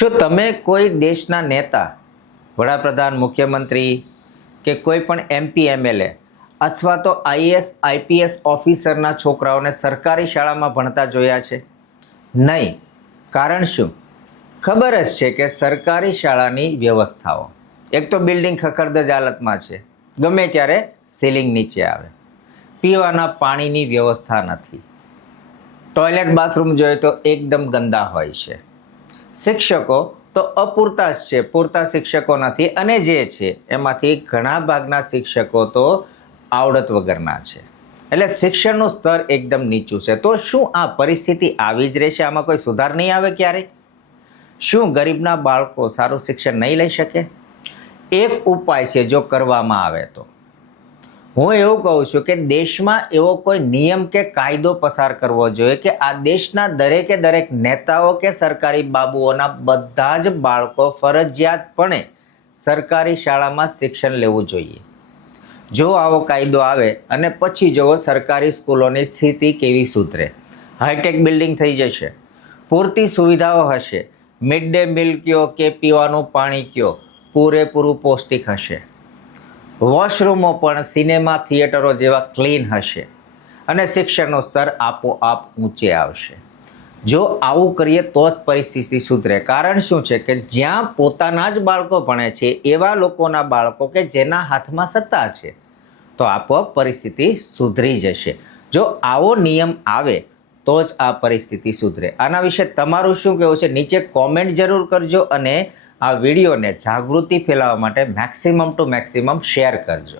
શું તમે કોઈ દેશના નેતા, વડાપ્રધાન, મુખ્યમંત્રી કે કોઈ પણ એમપી એમએલએ અથવા તો આઈએએસ આઈપીએસ ઓફિસરના છોકરાઓને સરકારી શાળામાં ભણતા જોયા છે? નહીં. કારણ શું? ખબર જ છે કે સરકારી શાળાની વ્યવસ્થાઓ એક તો બિલ્ડિંગ ખખડધજ હાલતમાં છે, ગમે ત્યારે સીલિંગ નીચે આવે, પીવાના પાણીની વ્યવસ્થા નથી, ટોયલેટ બાથરૂમ જોઈએ તો એકદમ ગંદા હોય છે, શિક્ષકો તો અપૂરતા જ છે, પૂરતા શિક્ષકો નથી, અને જે છે એમાંથી ઘણા ભાગના શિક્ષકો તો આવડત વગરના છે. એટલે શિક્ષણનું સ્તર એકદમ નીચું છે. તો શું આ પરિસ્થિતિ આવી જ રહેશે? આમાં કોઈ સુધાર નહીં આવે ક્યારે? શું ગરીબના બાળકો સારું શિક્ષણ નહીં લઈ શકે? એક ઉપાય છે જો કરવામાં આવે તો. હું એવું કહું છું કે દેશમાં એવો કોઈ નિયમ કે કાયદો પસાર કરવો જોઈએ કે આ દેશના દરેકે દરેક નેતાઓ કે સરકારી બાબુઓના બધા જ બાળકો ફરજિયાતપણે સરકારી શાળામાં શિક્ષણ લેવું જોઈએ. જો આવો કાયદો આવે અને પછી જુઓ સરકારી સ્કૂલોની સ્થિતિ કેવી સુધરે. હાઈટેક બિલ્ડિંગ થઈ જશે, પૂરતી સુવિધાઓ હશે, મિડ ડે મિલ કયો કે પીવાનું પાણી કયો પૂરેપૂરું પૌષ્ટિક હશે, વોશરૂમો પણ સિનેમા થિયેટરો જેવા ક્લીન હશે અને શિક્ષણનું સ્તર આપોઆપ ઊંચે આવશે. જો આવું કરીએ તો જ પરિસ્થિતિ સુધરે. કારણ શું છે કે જ્યાં પોતાના જ બાળકો ભણે છે એવા લોકોના બાળકો કે જેના હાથમાં સત્તા છે, તો આપોઆપ પરિસ્થિતિ સુધરી જશે. જો આવો નિયમ આવે તો જ આ પરિસ્થિતિ સુધરે. આના વિશે તમારું શું કહેવું છે? નીચે કોમેન્ટ જરૂર કરજો અને આ વિડીયોને જાગૃતિ ફેલાવવા માટે મેક્સિમમ ટુ મેક્સિમમ શેર કરજો.